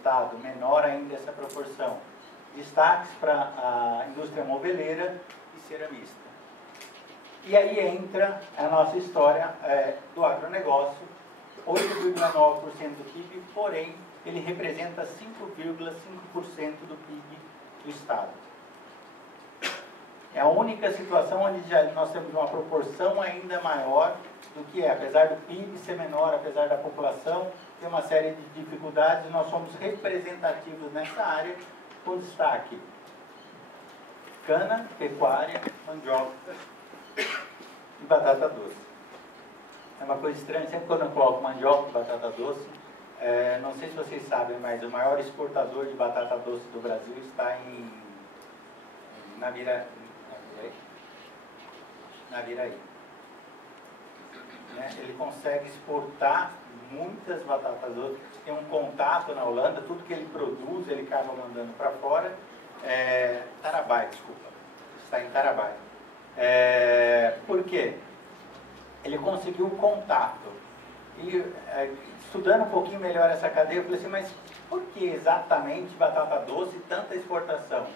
Estado, menor ainda essa proporção. Destaques para a indústria moveleira e ceramista. E aí entra a nossa história do agronegócio, 8,9% do PIB, porém, ele representa 5,5% do PIB do Estado. É a única situação onde nós temos uma proporção ainda maior do que apesar do PIB ser menor, apesar da população ter uma série de dificuldades, nós somos representativos nessa área, com destaque cana, pecuária, mandioca e batata doce. É uma coisa estranha, sempre quando eu coloco mandioca e batata doce, não sei se vocês sabem, mas o maior exportador de batata doce do Brasil está na Naviraí. Ele consegue exportar muitas batatas doces, tem um contato na Holanda, tudo que ele produz ele acaba mandando para fora. Tarabai, desculpa, está em Tarabai. Por quê? Ele conseguiu o contato. E estudando um pouquinho melhor essa cadeia, eu falei assim, mas por que exatamente batata doce e tanta exportação?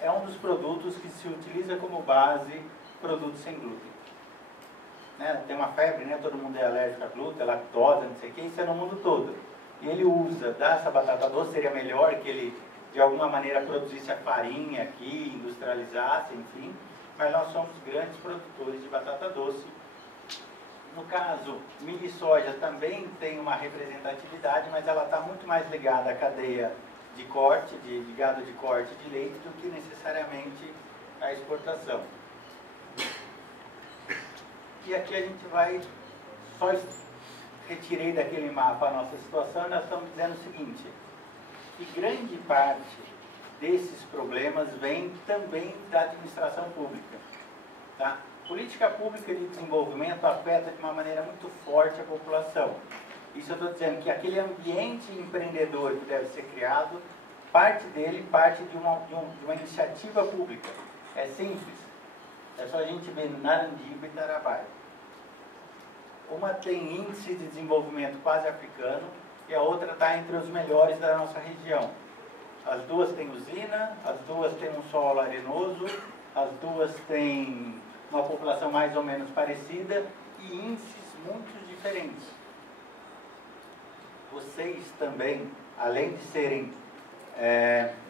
É um dos produtos que se utiliza como base produtos sem glúten. Tem uma febre, todo mundo é alérgico a glúten, lactose, não sei o que, isso é no mundo todo. E ele usa dessa batata doce, seria melhor que ele de alguma maneira produzisse a farinha aqui, industrializasse, enfim, mas nós somos grandes produtores de batata doce. No caso, milho e soja também tem uma representatividade, mas ela está muito mais ligada à cadeia de corte, de gado de corte de leite, do que necessariamente à exportação. E aqui a gente vai, só retirei daquele mapa a nossa situação, e nós estamos dizendo o seguinte, que grande parte desses problemas vem também da administração pública. Tá? Política pública de desenvolvimento afeta de uma maneira muito forte a população. Isso eu estou dizendo que aquele ambiente empreendedor que deve ser criado, parte dele parte de uma iniciativa pública. É simples. É só a gente ver Narandiba e Tarabai. Uma tem índice de desenvolvimento quase africano e a outra está entre os melhores da nossa região. As duas têm usina, as duas têm um solo arenoso, as duas têm uma população mais ou menos parecida e índices muito diferentes. Vocês também, além de serem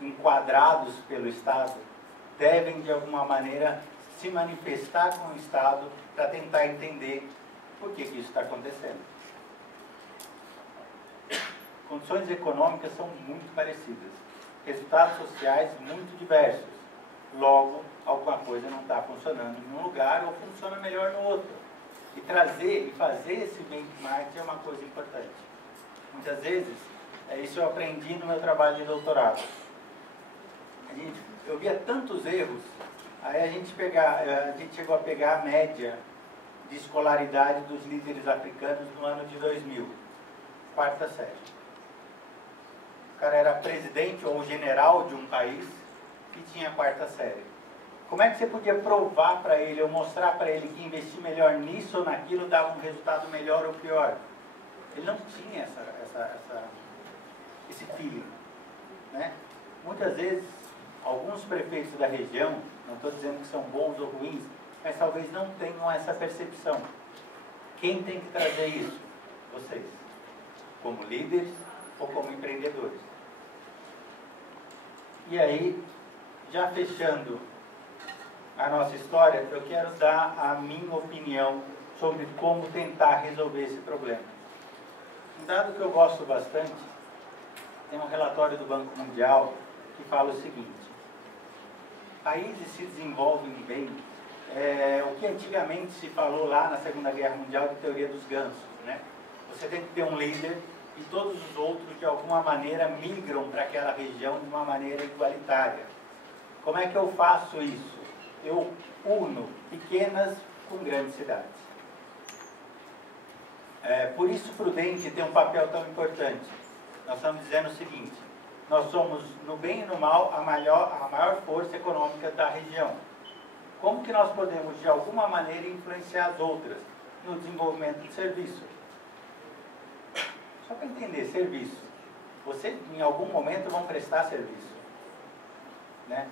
enquadrados pelo Estado, devem de alguma maneira se manifestar com o Estado para tentar entender por que isso está acontecendo. Condições econômicas são muito parecidas, resultados sociais muito diversos. Logo, alguma coisa não está funcionando em um lugar ou funciona melhor no outro. E trazer e fazer esse benchmark é uma coisa importante. Muitas vezes, isso eu aprendi no meu trabalho de doutorado. Eu via tantos erros, aí a gente chegou a pegar a média de escolaridade dos líderes africanos no ano de 2000, quarta série. O cara era presidente ou general de um país e tinha a quarta série. Como é que você podia provar para ele ou mostrar para ele que investir melhor nisso ou naquilo dava um resultado melhor ou pior? Ele não tinha esse feeling. Muitas vezes, alguns prefeitos da região, não estou dizendo que são bons ou ruins, mas talvez não tenham essa percepção. Quem tem que trazer isso? Vocês, como líderes ou como empreendedores. E aí, já fechando a nossa história, eu quero dar a minha opinião sobre como tentar resolver esse problema. Um dado que eu gosto bastante, tem um relatório do Banco Mundial que fala o seguinte: países se desenvolvem bem, o que antigamente se falou lá na Segunda Guerra Mundial de teoria dos gansos, Você tem que ter um líder e todos os outros, de alguma maneira, migram para aquela região de uma maneira igualitária. Como é que eu faço isso? Eu uno pequenas com grandes cidades. Por isso, Prudente tem um papel tão importante. Nós estamos dizendo o seguinte: nós somos, no bem e no mal, a maior força econômica da região. Como que nós podemos, de alguma maneira, influenciar as outras no desenvolvimento de serviço? Só para entender, serviço. vocês em algum momento vão prestar serviço, né?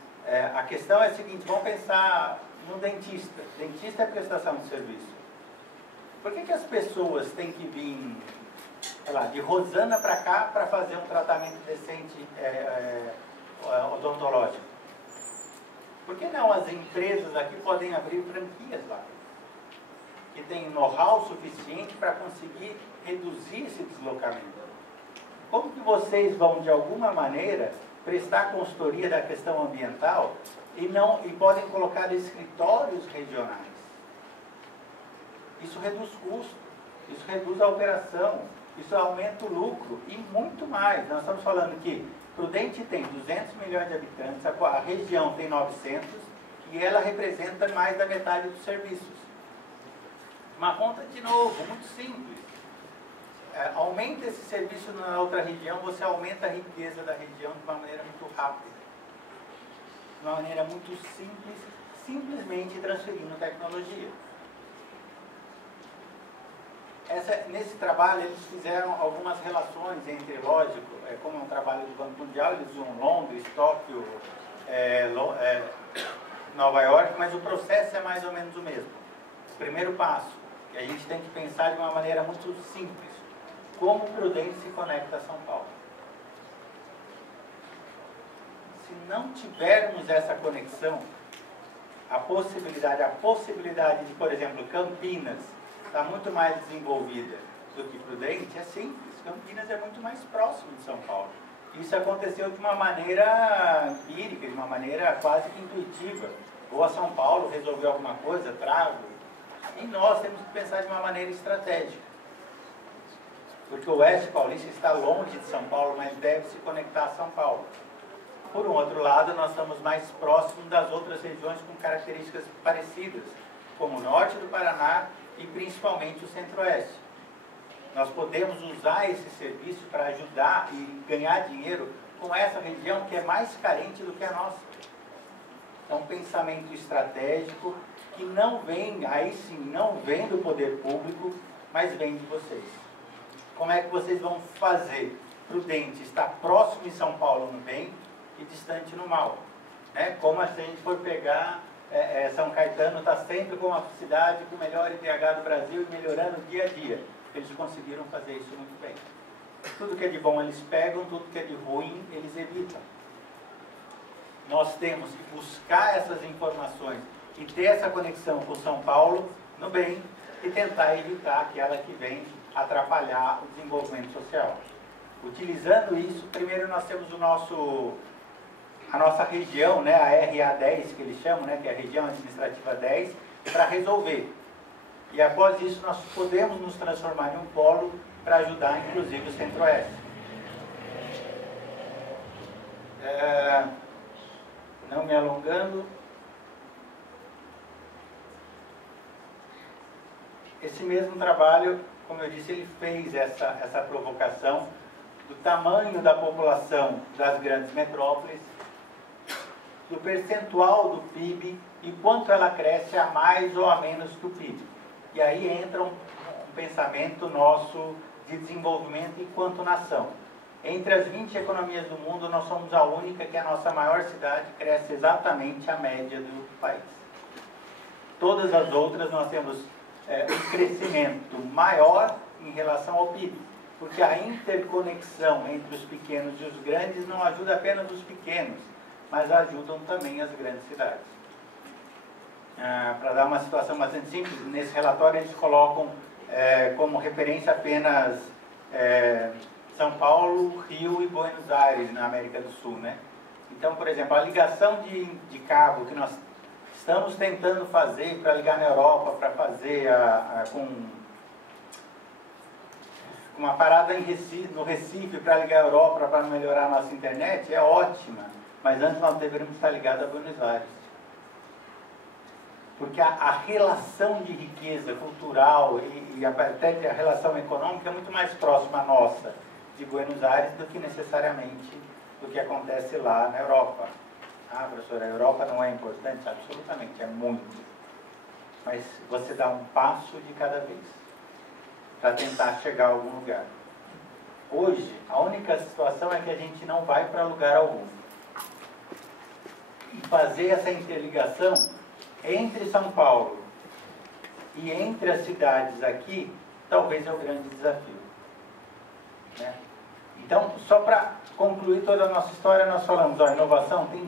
A questão é a seguinte, vamos pensar no dentista. Dentista é prestação de serviço. Por que as pessoas têm que vir, sei lá, de Rosana para cá para fazer um tratamento decente odontológico? Por que não as empresas aqui podem abrir franquias lá? Que tem know-how suficiente para conseguir reduzir esse deslocamento. Como que vocês vão, de alguma maneira, prestar consultoria da questão ambiental e podem colocar escritórios regionais? Isso reduz custo, isso reduz a operação, isso aumenta o lucro e muito mais. Nós estamos falando que Prudente tem 200 milhões de habitantes, a região tem 900 e ela representa mais da metade dos serviços. Uma conta, de novo, muito simples. Aumenta esse serviço na outra região, você aumenta a riqueza da região de uma maneira muito rápida. De uma maneira muito simples, simplesmente transferindo tecnologia. Nesse trabalho eles fizeram algumas relações entre, lógico, como é um trabalho do Banco Mundial, eles usam Londres, Tóquio, Nova York, mas o processo é mais ou menos o mesmo. O primeiro passo, que a gente tem que pensar de uma maneira muito simples, como o Prudente se conecta a São Paulo. Se não tivermos essa conexão, a possibilidade de, por exemplo, Campinas está muito mais desenvolvida do que Prudente, é simples. Campinas é muito mais próximo de São Paulo. Isso aconteceu de uma maneira empírica, de uma maneira quase que intuitiva. Vou a São Paulo, resolver alguma coisa, trago. E nós temos que pensar de uma maneira estratégica. Porque o Oeste Paulista está longe de São Paulo, mas deve se conectar a São Paulo. Por um outro lado, nós estamos mais próximos das outras regiões com características parecidas, como o norte do Paraná e principalmente o Centro-Oeste. Nós podemos usar esse serviço para ajudar e ganhar dinheiro com essa região que é mais carente do que a nossa. É um pensamento estratégico que não vem, aí sim, não vem do poder público, mas vem de vocês. Como é que vocês vão fazer Prudente estar próximo em São Paulo no bem e distante no mal? Né? Como se a gente for pegar São Caetano, está sempre como a cidade com o melhor IDH do Brasil e melhorando dia a dia. Eles conseguiram fazer isso muito bem. Tudo que é de bom eles pegam, tudo que é de ruim eles evitam. Nós temos que buscar essas informações e ter essa conexão com São Paulo no bem e tentar evitar aquela que vem atrapalhar o desenvolvimento social. Utilizando isso, primeiro nós temos a nossa região, né, a RA10 que eles chamam, né, que é a região administrativa 10, para resolver. E após isso nós podemos nos transformar em um polo para ajudar inclusive o Centro-Oeste. Não me alongando, esse mesmo trabalho, como eu disse, ele fez essa provocação do tamanho da população das grandes metrópoles, do percentual do PIB e quanto ela cresce a mais ou a menos que o PIB. E aí entra um pensamento nosso de desenvolvimento enquanto nação. Entre as 20 economias do mundo, nós somos a única que a nossa maior cidade cresce exatamente a média do país. Todas as outras nós temos um crescimento maior em relação ao PIB, porque a interconexão entre os pequenos e os grandes não ajuda apenas os pequenos, mas ajudam também as grandes cidades. Para dar uma situação bastante simples, nesse relatório eles colocam como referência apenas São Paulo, Rio e Buenos Aires, na América do Sul, né? Então, por exemplo, a ligação de cabo que nós estamos tentando fazer para ligar na Europa, para fazer com uma parada no Recife para ligar a Europa, para melhorar a nossa internet, é ótima, mas antes nós deveríamos estar ligados a Buenos Aires. Porque a relação de riqueza cultural e até a relação econômica é muito mais próxima à nossa de Buenos Aires do que necessariamente do que acontece lá na Europa. Ah, professora, a Europa não é importante? Absolutamente, é muito. Mas você dá um passo de cada vez para tentar chegar a algum lugar. Hoje, a única situação é que a gente não vai para lugar algum. E fazer essa interligação entre São Paulo e entre as cidades aqui, talvez é o grande desafio. Né? Então, só para concluir toda a nossa história, nós falamos, ó, inovação tem